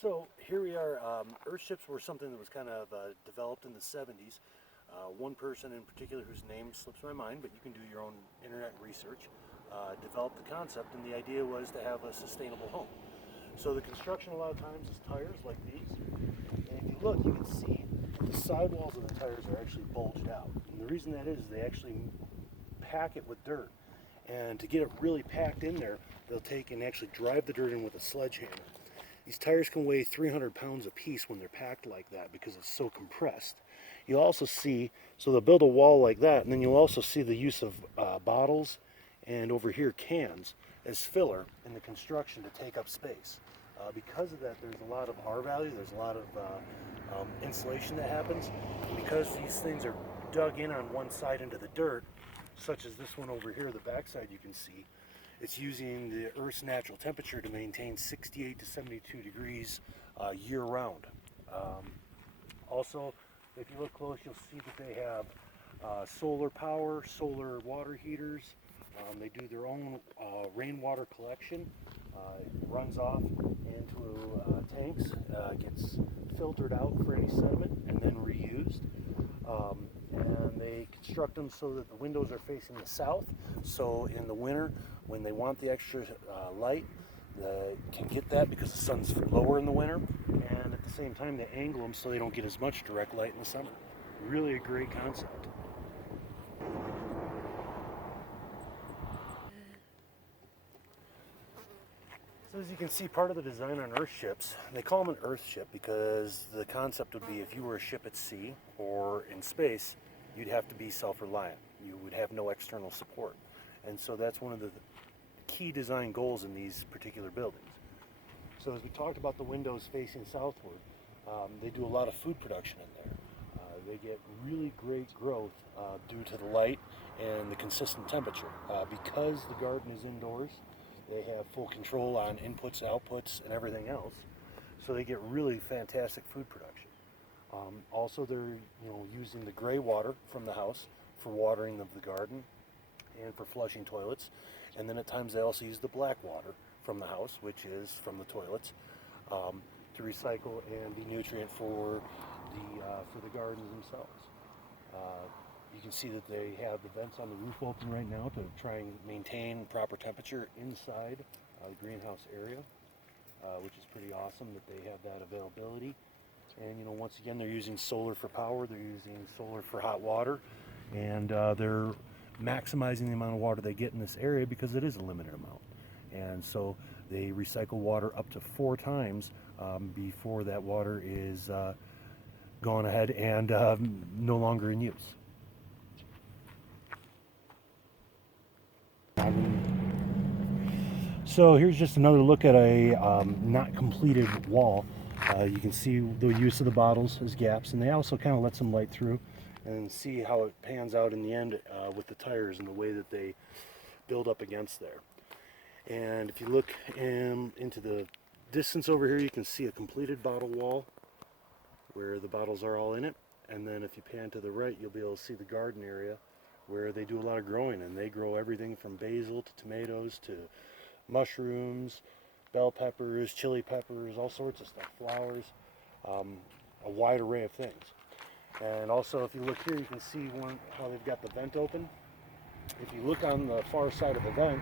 So here we are. Earthships were something that was kind of developed in the 70s. One person in particular whose name slips my mind, but you can do your own internet research, developed the concept, and the idea was to have a sustainable home. So the construction a lot of times is tires like these, and if you look, you can see the sidewalls of the tires are actually bulged out. And the reason that is they actually pack it with dirt, and to get it really packed in there, they'll take and actually drive the dirt in with a sledgehammer. These tires can weigh 300 pounds a piece when they're packed like that because it's so compressed. You'll also see, so they'll build a wall like that, and then you'll also see the use of bottles and over here cans as filler in the construction to take up space. Because of that, there's a lot of R value, there's a lot of insulation that happens. And because these things are dug in on one side into the dirt, such as this one over here, the backside you can see, it's using the Earth's natural temperature to maintain 68 to 72 degrees year-round. Also, if you look close, you'll see that they have solar power, solar water heaters. They do their own rainwater collection. It runs off into tanks, gets filtered out for any sediment, and then reused. And they construct them so that the windows are facing the south, so in the winter when they want the extra light, they can get that because the sun's lower in the winter, and at the same time they angle them so they don't get as much direct light in the summer. Really a great concept. So as you can see, part of the design on Earthships, they call them an Earthship because the concept would be if you were a ship at sea or in space, you'd have to be self-reliant. You would have no external support. And so that's one of the key design goals in these particular buildings. So as we talked about the windows facing southward, they do a lot of food production in there. They get really great growth due to the light and the consistent temperature. Because the garden is indoors, they have full control on inputs, outputs, and everything else. So they get really fantastic food production. Also, they're using the gray water from the house for watering of the garden and for flushing toilets. And then at times they also use the black water from the house, which is from the toilets, to recycle and be nutrient for the gardens themselves. You can see that they have the vents on the roof open right now to try and maintain proper temperature inside the greenhouse area, which is pretty awesome that they have that availability. And once again, they're using solar for power, they're using solar for hot water, and they're maximizing the amount of water they get in this area because it is a limited amount. And so they recycle water up to 4 times before that water is gone ahead and no longer in use. So here's just another look at a not completed wall. You can see the use of the bottles as gaps, and they also kind of let some light through, and see how it pans out in the end with the tires and the way that they build up against there. And if you look into the distance over here, you can see a completed bottle wall where the bottles are all in it. And then if you pan to the right, you'll be able to see the garden area where they do a lot of growing, and they grow everything from basil to tomatoes to mushrooms, bell peppers, chili peppers, all sorts of stuff, flowers, a wide array of things. And also, if you look here, you can see how they've got the vent open. If you look on the far side of the vent,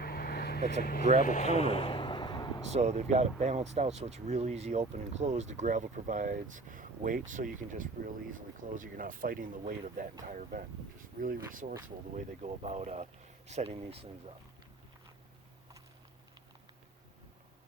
that's a gravel counter. So they've got it balanced out so it's real easy open and close. The gravel provides weight so you can just real easily close it. You're not fighting the weight of that entire vent. Just really resourceful the way they go about setting these things up.